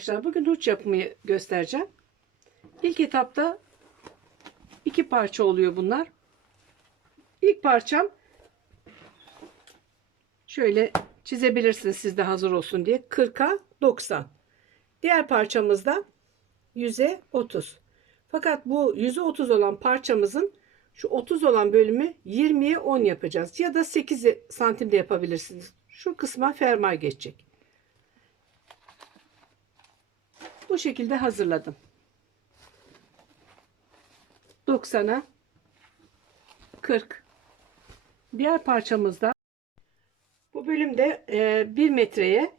arkadaşlar. Bugün hurç yapımı göstereceğim. İlk etapta iki parça oluyor bunlar. İlk parçam şöyle çizebilirsiniz siz de hazır olsun diye. 40'a 90. Diğer parçamızda 100'e 30. Fakat bu 100'e 30 olan parçamızın şu 30 olan bölümü 20'ye 10 yapacağız. Ya da 8 santim de yapabilirsiniz. Şu kısma fermuar geçecek. Bu şekilde hazırladım. 90'a 40. Diğer parçamızda bu bölümde 1 metreye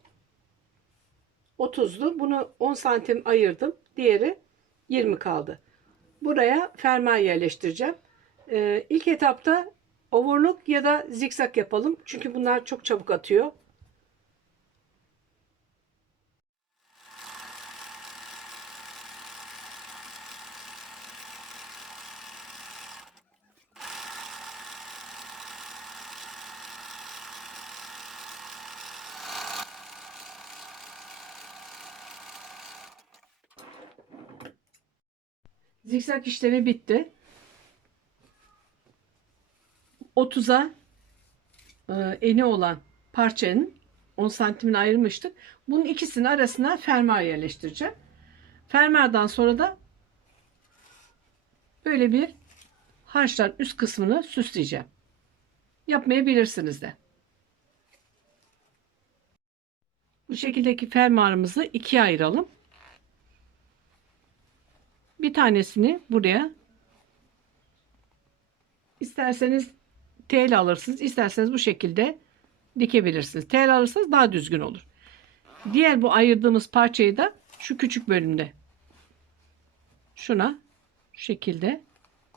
30'du. Bunu 10 santim ayırdım. Diğeri 20 kaldı. Buraya fermuar yerleştireceğim. Ee, ilk etapta overlock ya da zikzak yapalım. Çünkü bunlar çok çabuk atıyor. Zikzak işlemi bitti. 30'a e, eni olan parçanın 10 santimini ayırmıştık. Bunun ikisinin arasına fermuar yerleştireceğim. Fermuardan sonra da böyle bir harçların üst kısmını süsleyeceğim. Yapmayabilirsiniz de. Bu şekildeki fermuarımızı ikiye ayıralım. Bir tanesini buraya isterseniz tel alırsınız, isterseniz bu şekilde dikebilirsiniz. Tel alırsanız daha düzgün olur. Diğer bu ayırdığımız parçayı da şu küçük bölümde şuna şu şekilde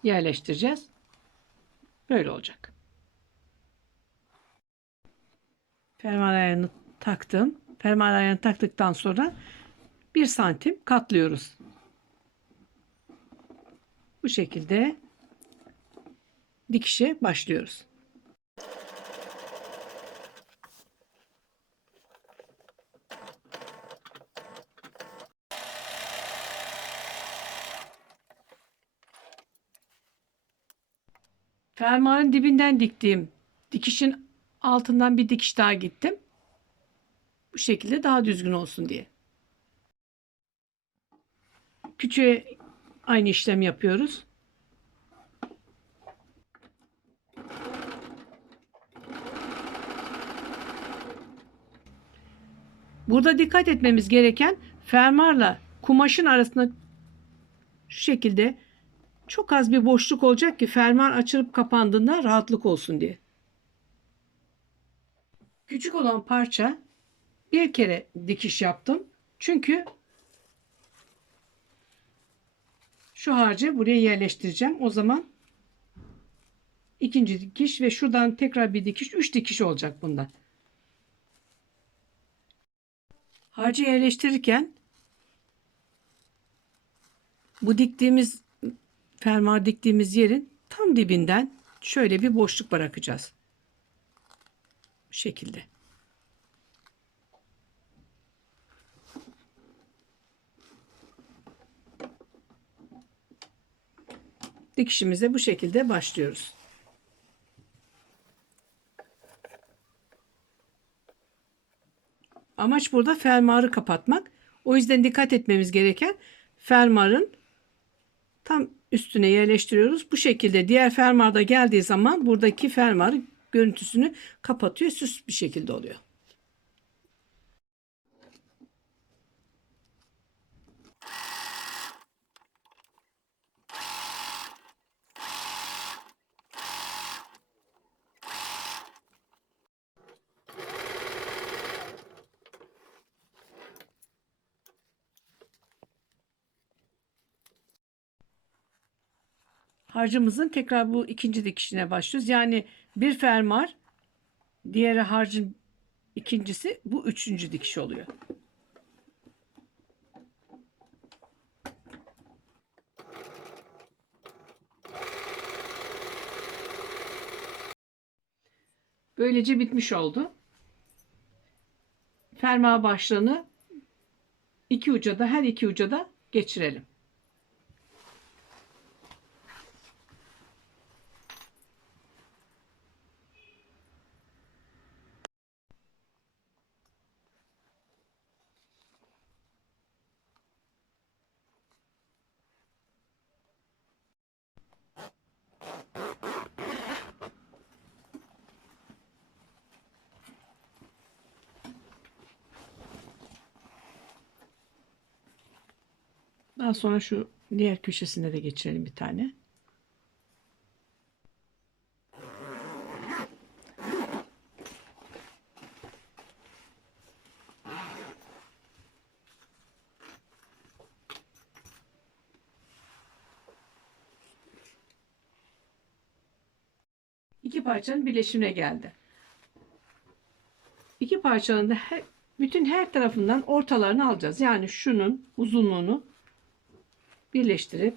yerleştireceğiz. Böyle olacak. Fermuar ayarını taktım. Fermuar ayarını taktıktan sonra 1 santim katlıyoruz. Bu şekilde dikişe başlıyoruz. Fermuarın dibinden diktiğim dikişin altından bir dikiş daha gittim. Bu şekilde daha düzgün olsun diye. Küçüğe aynı işlem yapıyoruz. Burada dikkat etmemiz gereken fermuarla kumaşın arasında şu şekilde çok az bir boşluk olacak ki fermuar açılıp kapandığında rahatlık olsun diye. Küçük olan parça bir kere dikiş yaptım. Çünkü şu harcı buraya yerleştireceğim. O zaman ikinci dikiş ve şuradan tekrar bir dikiş, üç dikiş olacak bunda. Harcı yerleştirirken bu diktiğimiz fermuar diktiğimiz yerin tam dibinden şöyle bir boşluk bırakacağız. Bu şekilde. Dikişimize bu şekilde başlıyoruz. Amaç burada fermuarı kapatmak. O yüzden dikkat etmemiz gereken fermuarın tam üstüne yerleştiriyoruz. Bu şekilde diğer fermuar da geldiği zaman buradaki fermuarın görüntüsünü kapatıyor. Süs bir şekilde oluyor. Harcımızın tekrar bu ikinci dikişine başlıyoruz. Yani bir fermuar, diğeri harcın ikincisi, bu üçüncü dikiş oluyor. Böylece bitmiş oldu. Fermuar başlığını iki uca da her iki uca da geçirelim. Daha sonra şu diğer köşesine de geçirelim bir tane. İki parçanın birleşimine geldi. İki parçanın da her, bütün her tarafından ortalarını alacağız. Yani şunun uzunluğunu birleştirip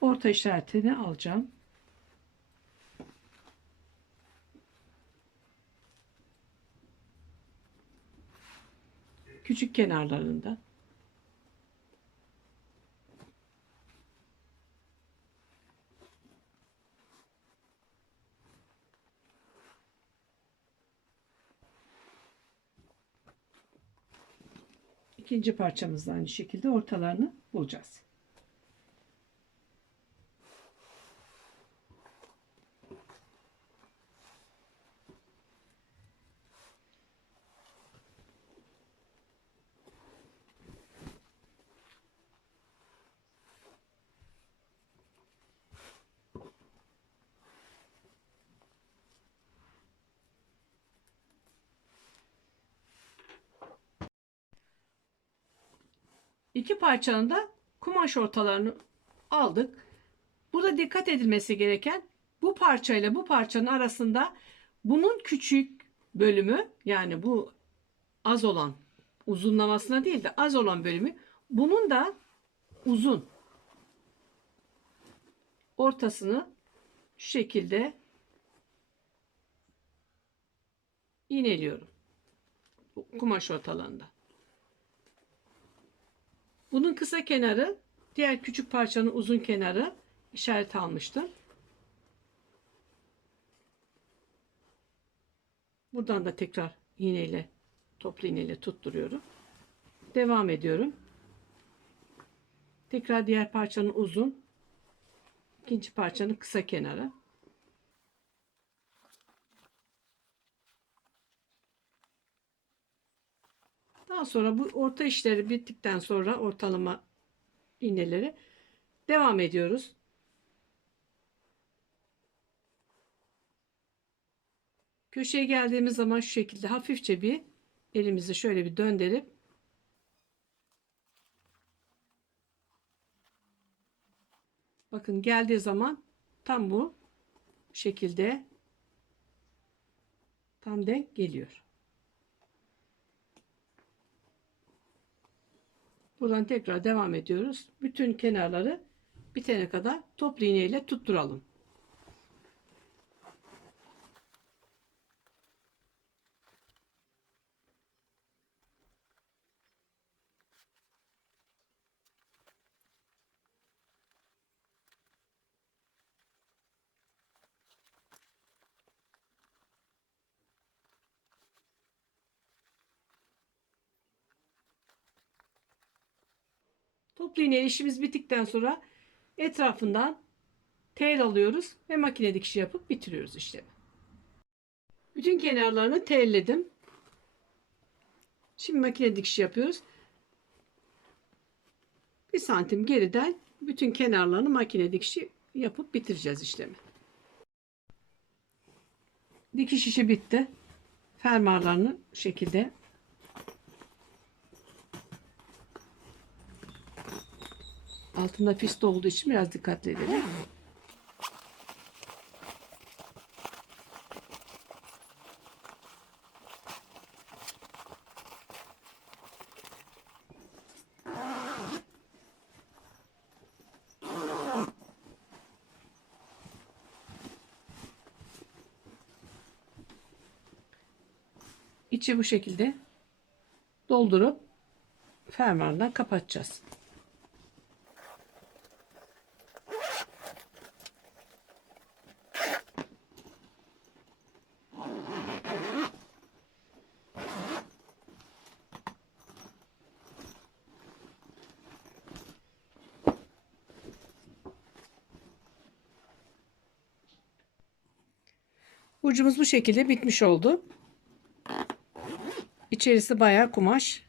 orta işaretini alacağım. Küçük kenarlarında. İkinci parçamızda aynı şekilde ortalarını bulacağız. İki parçanın da kumaş ortalarını aldık. Burada dikkat edilmesi gereken bu parçayla bu parçanın arasında bunun küçük bölümü yani bu az olan uzunlamasına değil de az olan bölümü bunun da uzun ortasını şu şekilde iğneliyorum. Kumaş ortalarında. Bunun kısa kenarı diğer küçük parçanın uzun kenarı işaret almıştım. Buradan da tekrar iğneyle toplu iğneyle tutturuyorum. Devam ediyorum. Tekrar diğer parçanın uzun, ikinci parçanın kısa kenarı. Daha sonra bu orta işleri bittikten sonra ortalama iğneleri devam ediyoruz. Köşeye geldiğimiz zaman şu şekilde hafifçe bir elimizi şöyle bir döndürüp bakın geldiği zaman tam bu şekilde tam denk geliyor. Buradan tekrar devam ediyoruz. Bütün kenarları bitene kadar toplu iğne ile tutturalım. Toplu iğne işimiz bittikten sonra etrafından tel alıyoruz ve makine dikişi yapıp bitiriyoruz işlemi. Bütün kenarlarını telledim. Şimdi makine dikişi yapıyoruz. Bir santim geriden bütün kenarlarını makine dikişi yapıp bitireceğiz işlemi. Dikiş işi bitti. Fermuarlarını şekilde altında pist olduğu için biraz dikkatli edelim. İçi bu şekilde doldurup fermuarından kapatacağız. Ucumuz bu şekilde bitmiş oldu. İçerisi bayağı kumaş.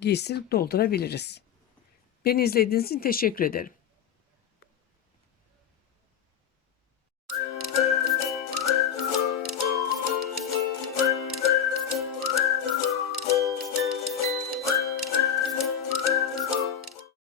Giysi doldurabiliriz. Beni izlediğiniz için teşekkür ederim.